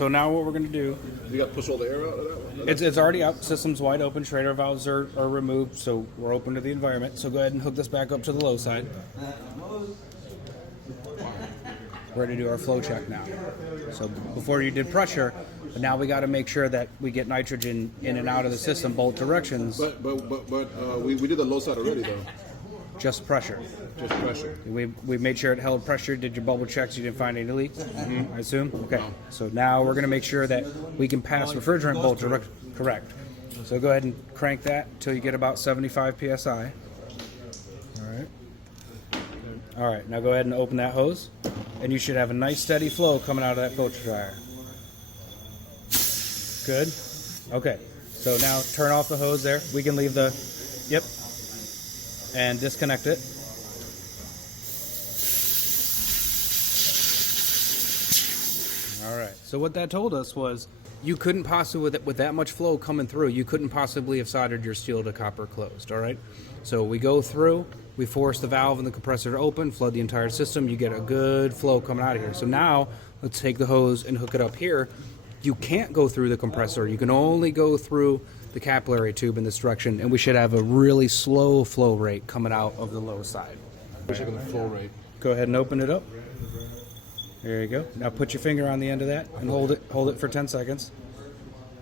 So now what we're going to do, You got to push all the air out of that one? it's already out, system's wide open, Schrader valves are removed, so we're open to the environment. So go ahead and hook this back up to the low side. We're ready to do our flow check now. So before you did pressure, but now we got to make sure that we get nitrogen in and out of the system both directions. But we did the low side already though. Just pressure. Just pressure. We made sure it held pressure. Did your bubble checks? You didn't find any leaks? Mm-hmm. I assume? Okay. So now we're going to make sure that we can pass refrigerant both directions. Correct. So go ahead and crank that until you get about 75 psi. All right. All right. Now go ahead and open that hose, and you should have a nice steady flow coming out of that filter dryer. Good. Okay. So now turn off the hose there. We can leave the, yep, and disconnect it. All right. So what that told us was you couldn't possibly, with that much flow coming through, you couldn't possibly have soldered your steel to copper closed. All right. So we go through, we force the valve and the compressor to open, flood the entire system. You get a good flow coming out of here. So now let's take the hose and hook it up here. You can't go through the compressor. You can only go through the capillary tube in this direction, and we should have a really slow flow rate coming out of the low side. Checking the flow rate. Go ahead and open it up. There you go. Now put your finger on the end of that and hold it for 10 seconds.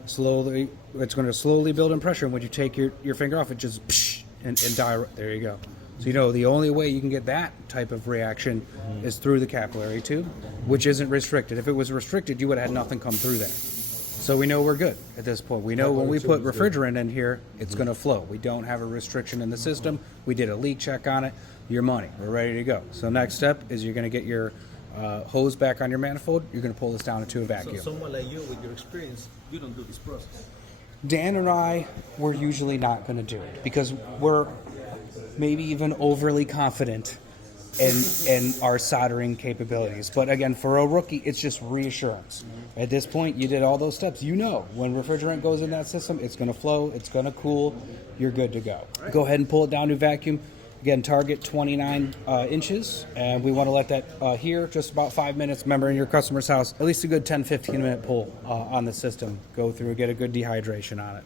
Slowly, it's going to slowly build in pressure, and when you take your finger off, it just psh, and die. There you go. So you know the only way you can get that type of reaction is through the capillary tube, which isn't restricted. If it was restricted, you would have had nothing come through there. So we know we're good at this point. We know when we put refrigerant in here, it's going to flow. We don't have a restriction in the system. We did a leak check on it. Your money. We're ready to go. So next step is you're going to get your hose back on your manifold. You're going to pull this down into a vacuum. So someone like you, with your experience, you don't do this process. Dan and I, we're usually not going to do it because we're maybe even overly confident in our soldering capabilities. But again, for a rookie, it's just reassurance. At this point, you did all those steps. You know when refrigerant goes in that system, it's going to flow, it's going to cool, you're good to go. Go ahead and pull it down to vacuum. Again, target 29 inches, and we want to let that here just about 5 minutes. Remember, in your customer's house, at least a good 10-15 minute pull on the system. Go through, get a good dehydration on it.